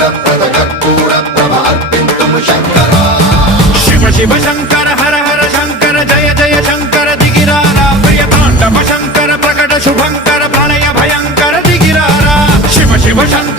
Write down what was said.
శూలప్రద కర్పూర ప్రభ అర్పింతుము శంకర శివ శివ శంకర హర హర శంకర జయ జయ శంకర దిగిరారా ప్రియ తాండవ శంకర ప్రకట శుభంకర ప్రళయ భయంకర దిగిరారా శివ శివ శంకర